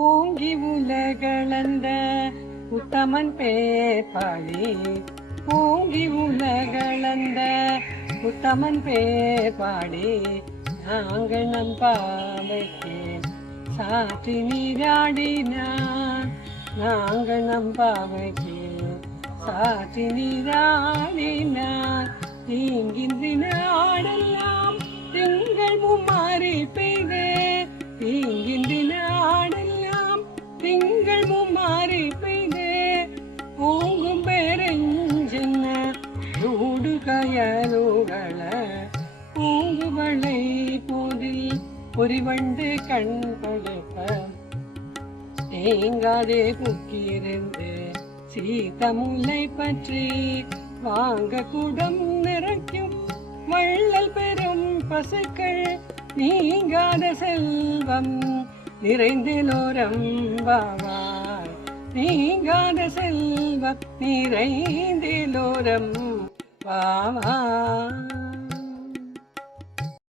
ஓங்கி உலகளந்த உத்தமன் பேர் பாடி ஓங்கி உலகளந்த உத்தமன் பேர் பாடி நாங்கள் நம் பாவைக்கு சாற்றி நீராடினான். நாங்கள் நம் பாவைக்கு சாற்றி நீராடினான். தீங்கின்றி நாடெல்லாம் திங்கள் மும்மாறி பெய்து தீங்கின்றி நாடெல்லாம் திங்கள் மும்மாறி பெய்து ஓங்கும் பெருஞ்சின்ன சூடு கயலுகள பூங்குவளை போதில் பொறிவண்டு கண் படுப்ப தேங்காதே புக்கியிருந்து சீத்தமுல்லை பற்றி வாங்க குடம் நிறைக்கும் வள்ளல் பெரும் பசுக்கள் நீங்காத செல்வம் நிறைந்திலோரம் பாவாய். நீங்காத செல்வம் நிறைந்திலோரம் பாவாய்.